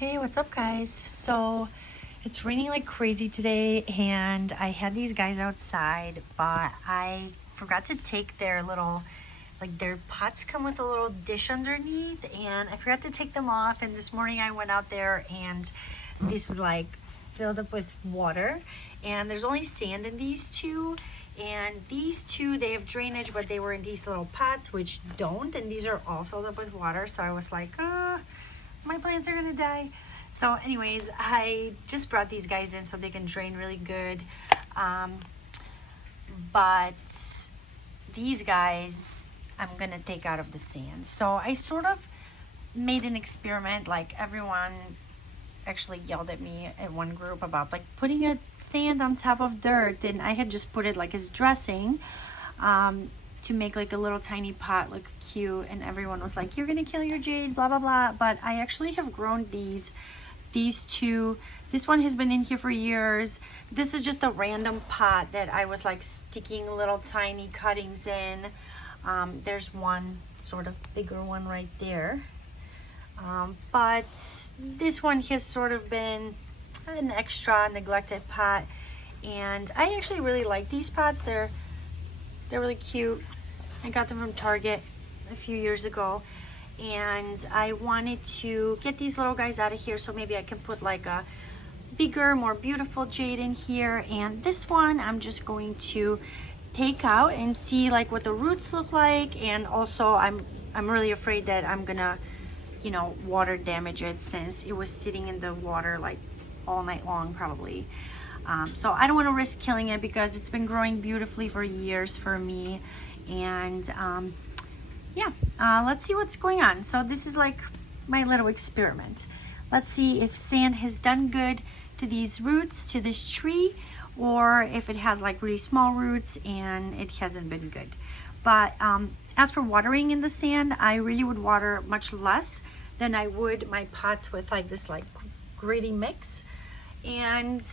Hey, what's up, guys? So it's raining like crazy today, and I had these guys outside, but I forgot to take their little, like their pots come with a little dish underneath, and I forgot to take them off. And this morning I went out there, and this was like filled up with water, and there's only sand in these two. And these two, they have drainage, but they were in these little pots, which don't, and these are all filled up with water. So I was like, my plants are gonna die. So anyways, I just brought these guys in so they can drain really good. But these guys, I'm gonna take out of the sand. So I sort of made an experiment, like everyone actually yelled at me at one group about like putting a sand on top of dirt, and I had just put it like as dressing. To make like a little tiny pot look cute, and everyone was like, you're gonna kill your jade, blah blah blah. But I actually have grown these two. This one has been in here for years. This is just a random pot that I was like sticking little tiny cuttings in. There's one sort of bigger one right there, but this one has sort of been an extra neglected pot, and I actually really like these pots. They're really cute. I got them from Target a few years ago, and I wanted to get these little guys out of here so maybe I can put like a bigger, more beautiful jade in here. And this one I'm just going to take out and see like what the roots look like. And also I'm really afraid that I'm gonna, water damage it, since it was sitting in the water like all night long probably. So I don't want to risk killing it because it's been growing beautifully for years for me. And let's see what's going on. So this is like my little experiment. Let's see if sand has done good to these roots, to this tree, or if it has like really small roots and it hasn't been good. But as for watering in the sand, I really would water much less than I would my pots with like this like gritty mix. And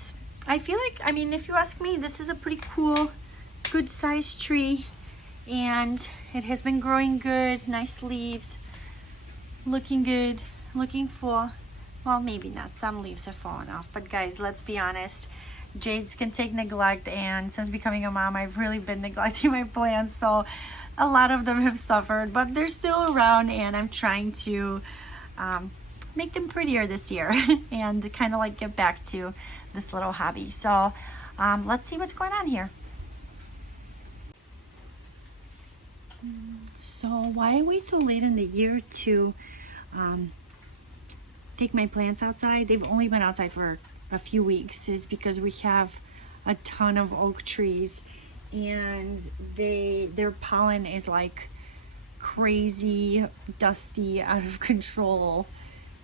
I feel like, if you ask me, this is a pretty cool, good sized tree, and it has been growing good, nice leaves, looking good, looking full. Well, maybe not, some leaves have fallen off, but guys, let's be honest, jades can take neglect, and since becoming a mom, I've really been neglecting my plants, so a lot of them have suffered, but they're still around, and I'm trying to make them prettier this year and kind of like get back to this little hobby. So let's see what's going on here. So why I wait so late in the year to take my plants outside, they've only been outside for a few weeks, is because we have a ton of oak trees, and their pollen is like crazy, dusty, out of control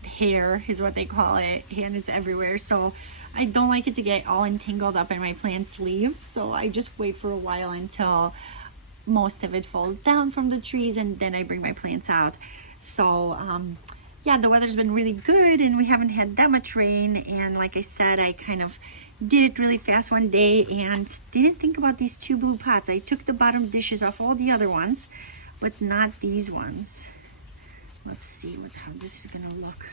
hair is what they call it, and it's everywhere. So I don't like it to get all entangled up in my plant's leaves, so I just wait for a while until most of it falls down from the trees, and then I bring my plants out. So the weather's been really good, and we haven't had that much rain. And like I said, I kind of did it really fast one day and didn't think about these two blue pots. I took the bottom dishes off all the other ones, but not these ones. Let's see how this is gonna look.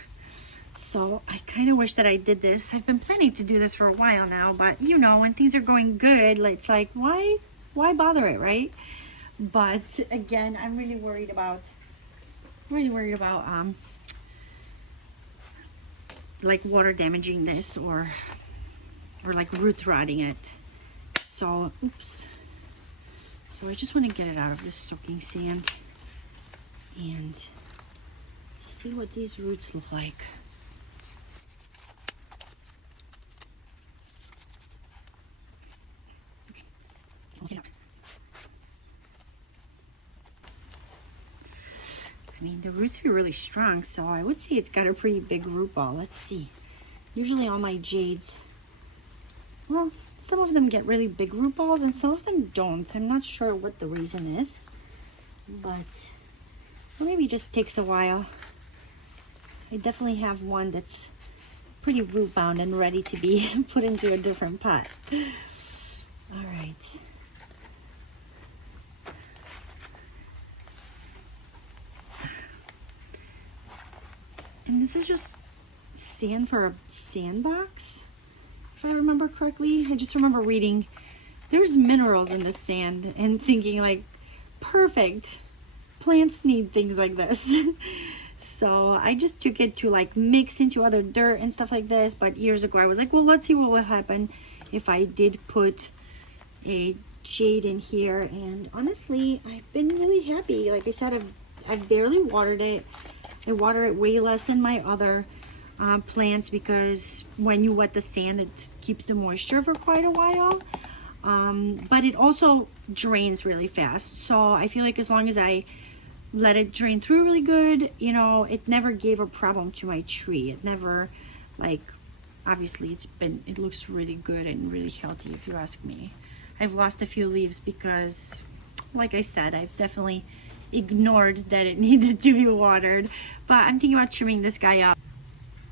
So I kind of wish that I did this. I've been planning to do this for a while now, but when things are going good, it's like, why bother it, right? But again, I'm really worried about like water damaging this or like root rotting it. So I just want to get it out of this soaking sand and see what these roots look like. Okay, I'll get up. The roots are really strong, so I would say it's got a pretty big root ball. Let's see. Usually all my jades, well, some of them get really big root balls and some of them don't. I'm not sure what the reason is, but maybe it just takes a while. I definitely have one that's pretty root bound and ready to be put into a different pot. All right. And this is just sand for a sandbox, if I remember correctly. I just remember reading there's minerals in the sand and thinking like, perfect, plants need things like this. So I just took it to like mix into other dirt and stuff like this. But years ago I was like, well, let's see what will happen if I did put a jade in here. And honestly, I've been really happy. Like I said, I've barely watered it. I water it way less than my other plants, because when you wet the sand, it keeps the moisture for quite a while. But it also drains really fast. So I feel like as long as I let it drain through really good, you know, it never gave a problem to my tree. It never, like, obviously it looks really good and really healthy if you ask me. I've lost a few leaves because, like I said, I've definitely ignored that it needed to be watered. But I'm thinking about trimming this guy up.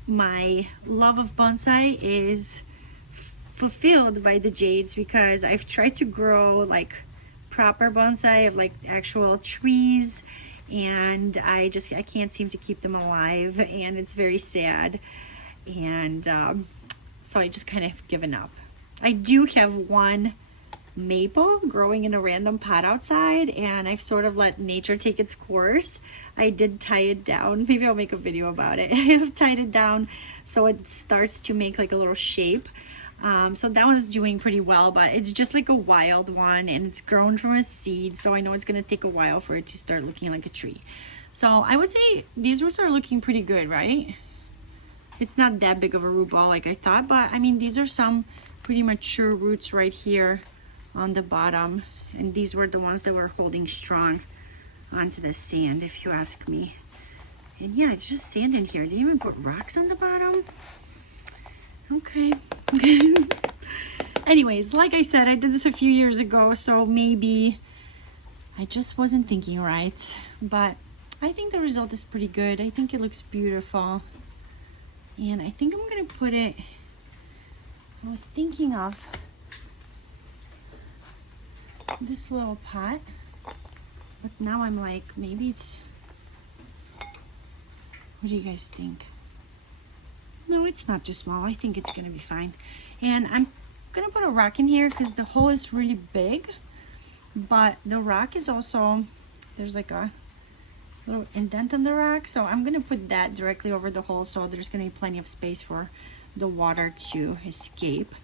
My love of bonsai is fulfilled by the jades, because I've tried to grow like proper bonsai of like actual trees, and I can't seem to keep them alive, and it's very sad. And so I just kind of given up. I do have one maple growing in a random pot outside, and I've sort of let nature take its course. I did tie it down. Maybe I'll make a video about it. I've tied it down so it starts to make like a little shape. So that one's doing pretty well, but it's just like a wild one, and it's grown from a seed, so I know it's going to take a while for it to start looking like a tree. So I would say these roots are looking pretty good, right? It's not that big of a root ball like I thought, but I mean, these are some pretty mature roots right here on the bottom, and these were the ones that were holding strong onto the sand, if you ask me. And yeah, it's just sand in here. Did you even put rocks on the bottom? Okay. Anyways, like I said, I did this a few years ago, so maybe I just wasn't thinking right, but I think the result is pretty good. I think it looks beautiful, and I think I'm gonna put it, I was thinking of this little pot, but now I'm like, maybe it's, what do you guys think? No, it's not too small. I think it's gonna be fine. And I'm gonna put a rock in here because the hole is really big, but the rock is also, there's like a little indent on the rock, so I'm gonna put that directly over the hole, so there's gonna be plenty of space for the water to escape.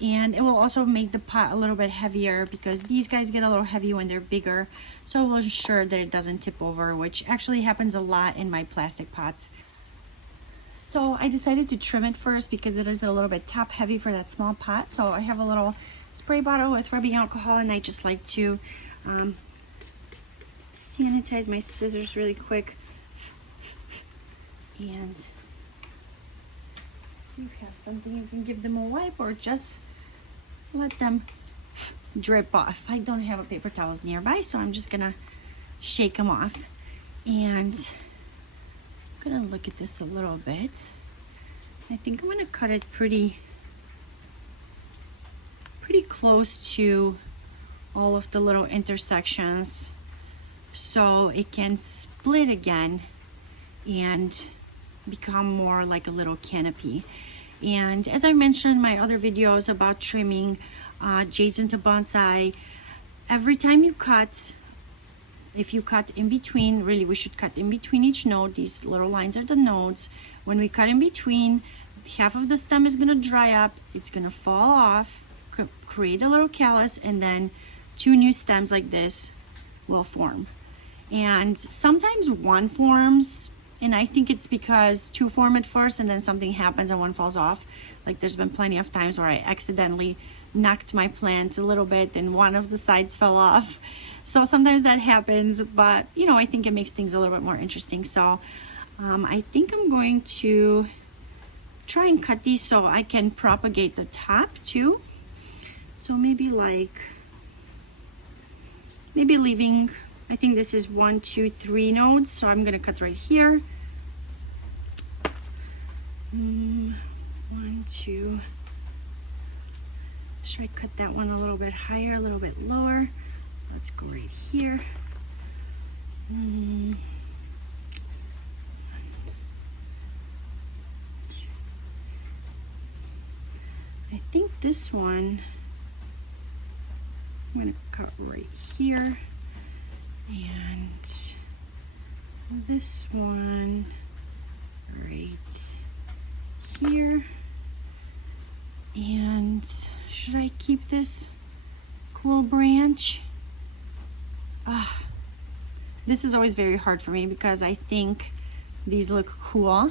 And it will also make the pot a little bit heavier, because these guys get a little heavy when they're bigger, so we'll ensure that it doesn't tip over, which actually happens a lot in my plastic pots. So I decided to trim it first because it is a little bit top heavy for that small pot. So I have a little spray bottle with rubbing alcohol, and I just like to sanitize my scissors really quick. And you have something, you can give them a wipe or just let them drip off. I don't have a paper towels nearby, so I'm just gonna shake them off. And I'm gonna look at this a little bit. I think I'm gonna cut it pretty close to all of the little intersections, so it can split again and become more like a little canopy. And as I mentioned in my other videos about trimming jades into bonsai, every time you cut, if you cut in between, really we should cut in between each node. These little lines are the nodes. When we cut in between, half of the stem is going to dry up, it's going to fall off, create a little callus, and then two new stems like this will form. And sometimes one forms, and I think it's because two form at first and then something happens and one falls off. Like there's been plenty of times where I accidentally knocked my plant a little bit and one of the sides fell off. So sometimes that happens, but you know, I think it makes things a little bit more interesting. So I think I'm going to try and cut these so I can propagate the top too. So maybe leaving, I think this is 1, 2, 3 nodes, so I'm gonna cut right here. 1, 2. Should I cut that one a little bit higher, a little bit lower? Let's go right here. 1, 2, I think this one I'm gonna cut right here, and this one right here. And should I keep this cool branch? This is always very hard for me because I think these look cool,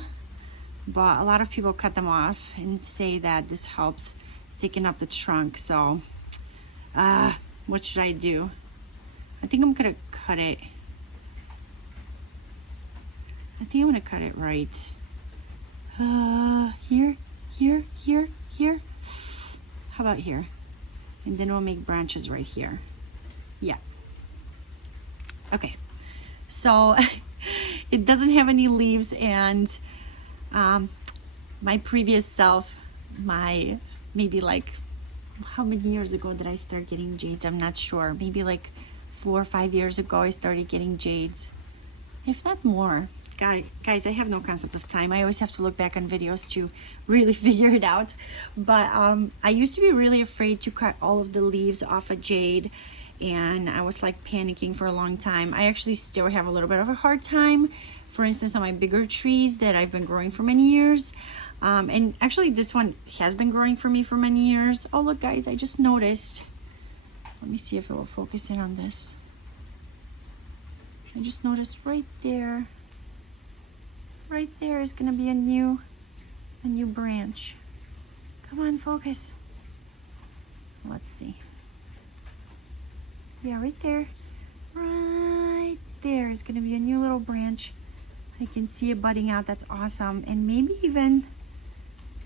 but a lot of people cut them off and say that this helps thicken up the trunk. So what should I do? I think I'm gonna cut it. I think I'm gonna cut it right here, here, here, here. How about here? And then we'll make branches right here. Yeah. Okay. So it doesn't have any leaves, and my previous self, maybe like, how many years ago did I start getting jades? I'm not sure. Maybe like 4 or 5 years ago I started getting jades, if not more. Guys, I have no concept of time. I always have to look back on videos to really figure it out. But I used to be really afraid to cut all of the leaves off a jade, and I was like panicking for a long time. I actually still have a little bit of a hard time, for instance, on my bigger trees that I've been growing for many years. And actually this one has been growing for me for many years. Oh look guys, I just noticed. Let me see if it will focus in on this. I just noticed right there. Right there is gonna be a new branch. Come on, focus. Let's see. Yeah, right there. Right there is gonna be a new little branch. I can see it budding out. That's awesome. And maybe even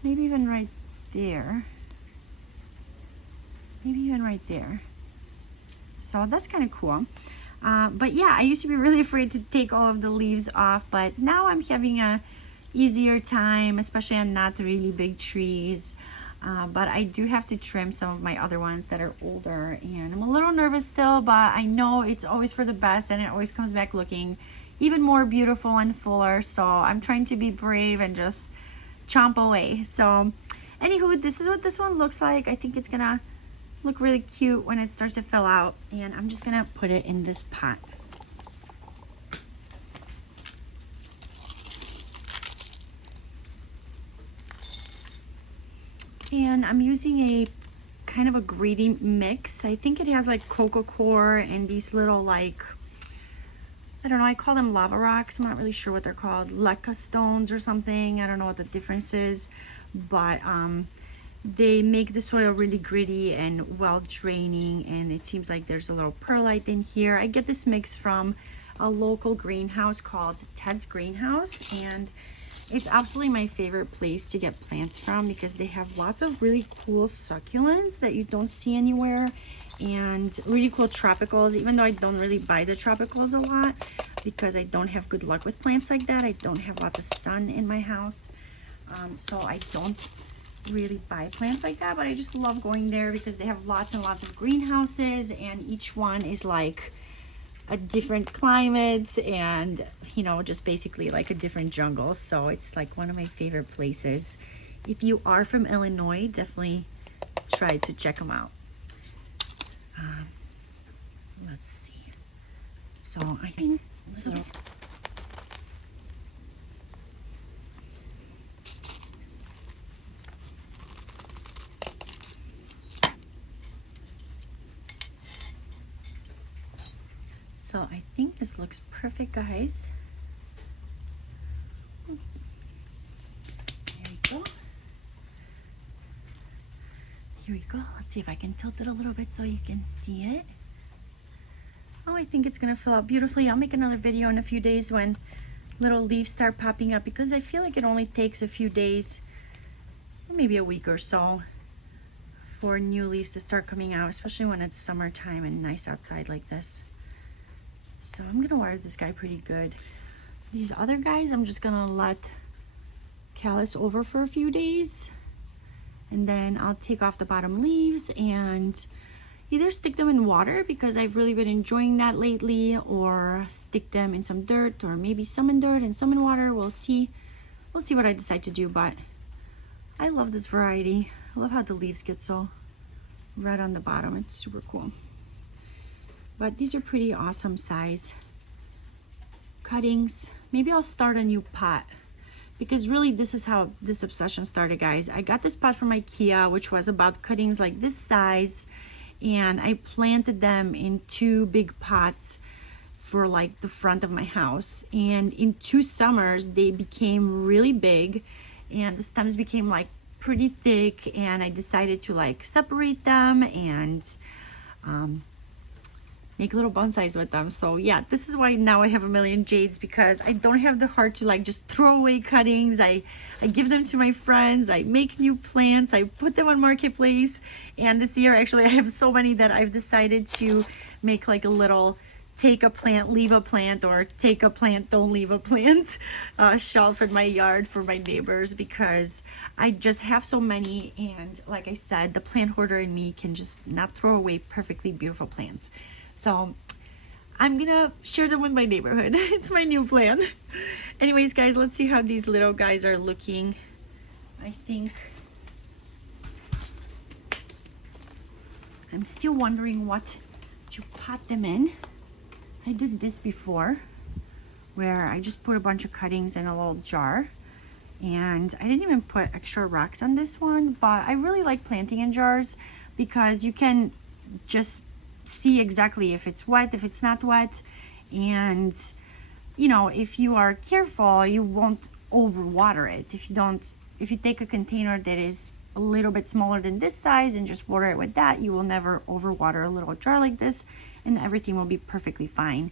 right there. Maybe even right there. So that's kind of cool. But yeah, I used to be really afraid to take all of the leaves off, but now I'm having a easier time, especially on not really big trees. But I do have to trim some of my other ones that are older, and I'm a little nervous still, but I know it's always for the best, and it always comes back looking even more beautiful and fuller. So I'm trying to be brave and just chomp away. So anywho, this is what this one looks like. I think it's gonna look really cute when it starts to fill out, and I'm just gonna put it in this pot. And I'm using a kind of a grady mix. I think it has like coco coir and these little, like, I don't know, I call them lava rocks. I'm not really sure what they're called. Leca stones or something. I don't know what the difference is, but they make the soil really gritty and well draining, and it seems like there's a little perlite in here. I get this mix from a local greenhouse called Ted's Greenhouse, and it's absolutely my favorite place to get plants from because they have lots of really cool succulents that you don't see anywhere, and really cool tropicals, even though I don't really buy the tropicals a lot because I don't have good luck with plants like that. I don't have lots of sun in my house, so I don't really buy plants like that, but I just love going there because they have lots and lots of greenhouses, and each one is like a different climate, and you know, just basically like a different jungle. So it's like one of my favorite places. If you are from Illinois, definitely try to check them out. Let's see. So I think so. So I think this looks perfect, guys. There we go. Here we go. Let's see if I can tilt it a little bit so you can see it. Oh, I think it's gonna fill out beautifully. I'll make another video in a few days when little leaves start popping up, because I feel like it only takes a few days, maybe a week or so, for new leaves to start coming out, especially when it's summertime and nice outside like this. So I'm gonna water this guy pretty good. These other guys, I'm just gonna let callus over for a few days, and then I'll take off the bottom leaves and either stick them in water, because I've really been enjoying that lately, or stick them in some dirt, or maybe some in dirt and some in water. We'll see what I decide to do, but I love this variety. I love how the leaves get so red on the bottom. It's super cool. But these are pretty awesome size cuttings. Maybe I'll start a new pot, because really this is how this obsession started, guys. I got this pot from IKEA, which was about cuttings like this size, and I planted them in 2 big pots for like the front of my house. And in 2 summers, they became really big, and the stems became like pretty thick, and I decided to like separate them and make little bonsais with them. So yeah, this is why now I have a million jades, because I don't have the heart to like just throw away cuttings. I give them to my friends, I make new plants, I put them on Marketplace. And this year actually I have so many that I've decided to make like a little take a plant, leave a plant, or take a plant, don't leave a plant shelf in my yard for my neighbors, because I just have so many. And like I said, the plant hoarder in me can just not throw away perfectly beautiful plants. So I'm gonna share them with my neighborhood. It's my new plan. Anyways, guys, let's see how these little guys are looking. I think I'm still wondering what to pot them in. I did this before, where I just put a bunch of cuttings in a little jar, and I didn't even put extra rocks on this one. But I really like planting in jars, because you can just see exactly if it's wet, if it's not wet. And you know, if you are careful, you won't overwater it. If you take a container that is a little bit smaller than this size and just water it with that, you will never overwater a little jar like this, and everything will be perfectly fine.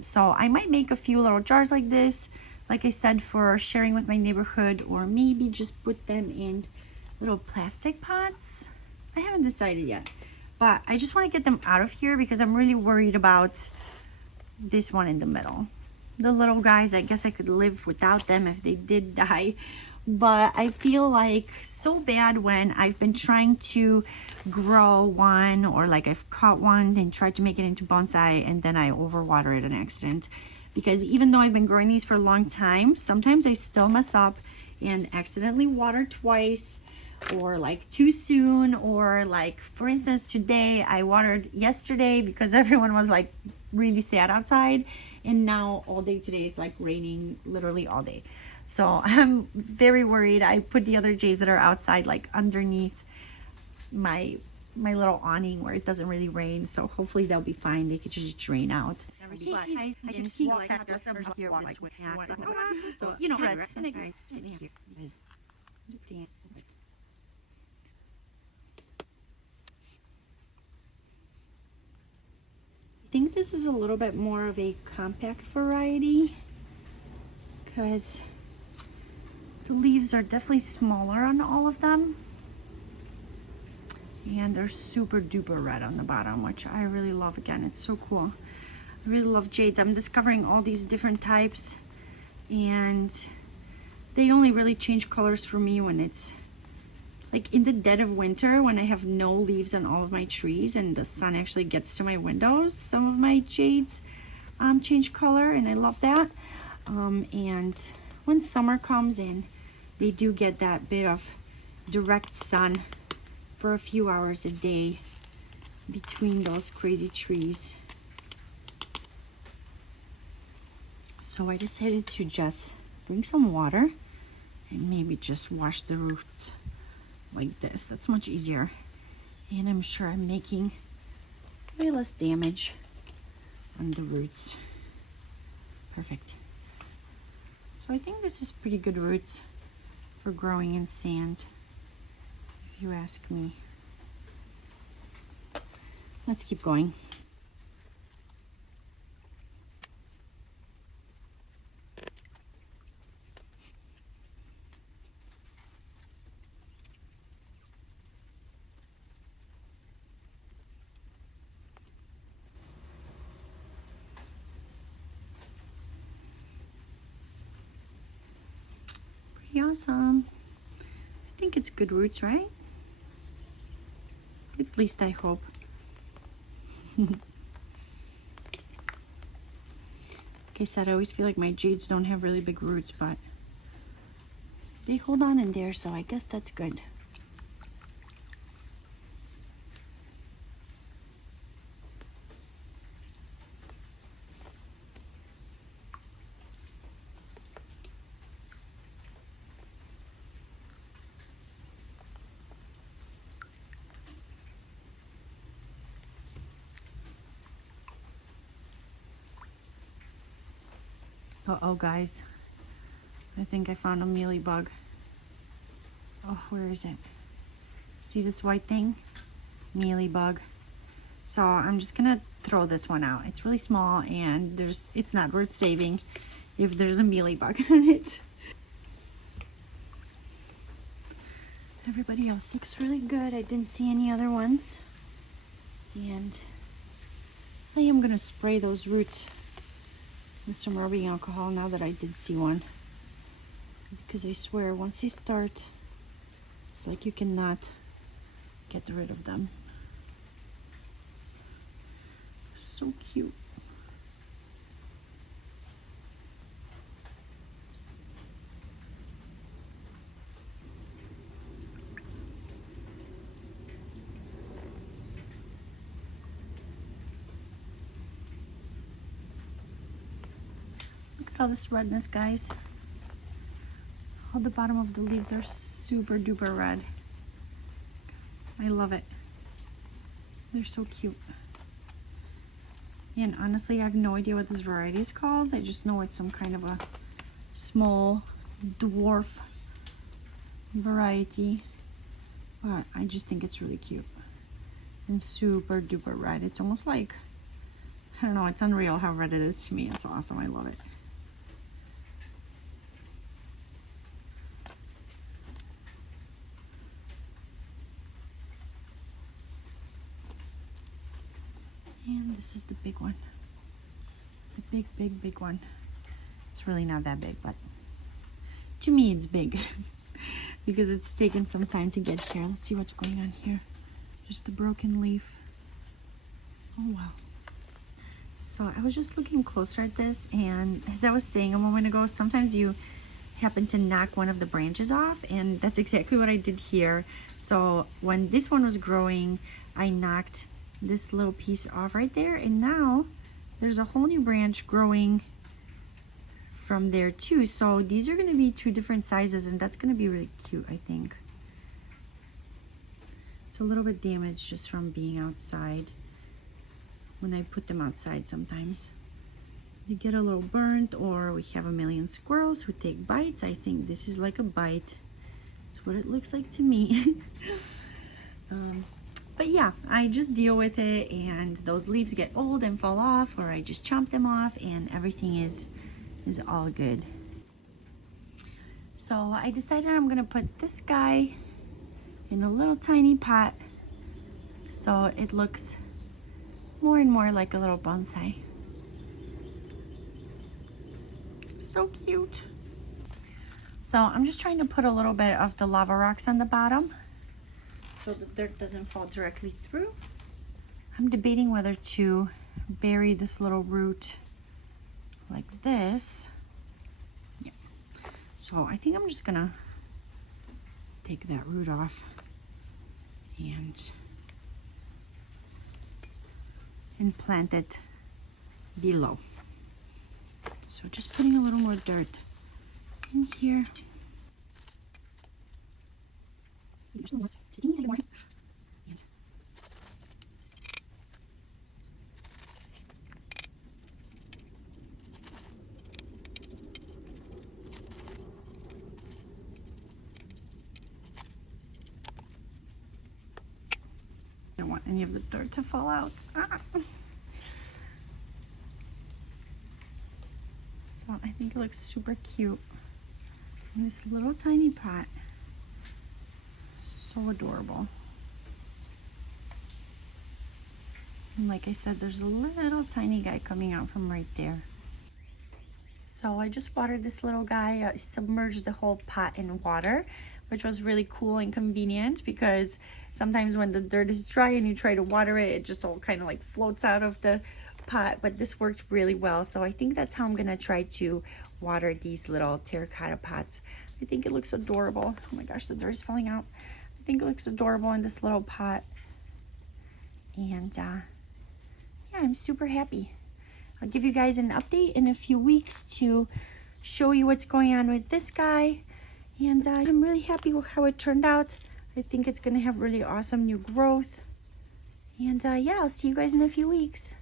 So I might make a few little jars like this, like I said, for sharing with my neighborhood, or maybe just put them in little plastic pots. I haven't decided yet, but I just want to get them out of here, because I'm really worried about this one in the middle. The little guys, I guess I could live without them if they did die. But I feel like so bad when I've been trying to grow one, or like I've caught one and tried to make it into bonsai, and then I overwater it on accident. Because even though I've been growing these for a long time, sometimes I still mess up and accidentally water twice, or like too soon, or like for instance today I watered yesterday because everyone was like really sad outside, and now all day today it's like raining literally all day. So I'm very worried. I put the other jades that are outside like underneath my little awning where it doesn't really rain, so hopefully they'll be fine. They could just drain out. I just see like customers here with hats. So you know, I think this is a little bit more of a compact variety, because the leaves are definitely smaller on all of them, and they're super duper red on the bottom, which I really love. Again, it's so cool. I really love jades. I'm discovering all these different types, and they only really change colors for me when it's like in the dead of winter, when I have no leaves on all of my trees and the sun actually gets to my windows. Some of my jades change color, and I love that. And when summer comes in, they do get that bit of direct sun for a few hours a day between those crazy trees. So I decided to just bring some water and maybe just wash the roots like this. That's much easier, and I'm sure I'm making way less damage on the roots. Perfect. So I think this is pretty good roots for growing in sand, if you ask me. Let's keep going. Awesome. I think it's good roots, right? At least I hope. Like I said, I always feel like my jades don't have really big roots, but they hold on in there, so I guess that's good. Uh-oh, guys. I think I found a mealybug. Oh, where is it? See this white thing? Mealybug. So I'm just gonna throw this one out. It's really small and it's not worth saving if there's a mealybug on it. Everybody else looks really good. I didn't see any other ones. And I am gonna spray those roots with some rubbing alcohol now that I did see one. Because I swear, once they start, it's like you cannot get rid of them. So cute. Look at all this redness, guys. All the bottom of the leaves are super duper red. I love it. They're so cute. And honestly, I have no idea what this variety is called. I just know it's some kind of a small dwarf variety. But I just think it's really cute. And super duper red. It's almost like, I don't know, it's unreal how red it is to me. It's awesome. I love it. And this is the big one. The big one. It's really not that big, but to me it's big because it's taken some time to get here. Let's see what's going on here. Just a broken leaf. Oh wow. So I was just looking closer at this, and as I was saying a moment ago, sometimes you happen to knock one of the branches off, and that's exactly what I did here. So when this one was growing, I knocked this little piece off right there, and now there's a whole new branch growing from there too. So these are going to be two different sizes, and that's going to be really cute. I think it's a little bit damaged just from being outside. When I put them outside, sometimes you get a little burnt, or we have a million squirrels who take bites. I think this is like a bite. That's what it looks like to me. But yeah, I just deal with it, and those leaves get old and fall off, or I just chomp them off, and everything is all good. So I decided I'm gonna put this guy in a little tiny pot so it looks more and more like a little bonsai. So cute. So I'm just trying to put a little bit of the lava rocks on the bottom so the dirt doesn't fall directly through. I'm debating whether to bury this little root like this. Yeah. So I think I'm just gonna take that root off and plant it below. So just putting a little more dirt in here. I don't want any of the dirt to fall out. So I think it looks super cute in this little tiny pot. So adorable. And like I said, there's a little tiny guy coming out from right there. So I just watered this little guy. I submerged the whole pot in water, which was really cool and convenient, because sometimes when the dirt is dry and you try to water it, it just all kind of like floats out of the pot. But this worked really well. So I think that's how I'm gonna try to water these little terracotta pots. I think it looks adorable. Oh my gosh, the dirt is falling out. I think it looks adorable in this little pot. And yeah, I'm super happy. I'll give you guys an update in a few weeks to show you what's going on with this guy. And I'm really happy with how it turned out. I think it's gonna have really awesome new growth. And yeah, I'll see you guys in a few weeks.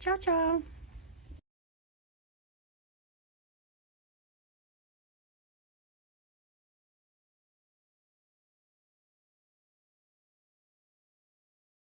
Ciao, ciao.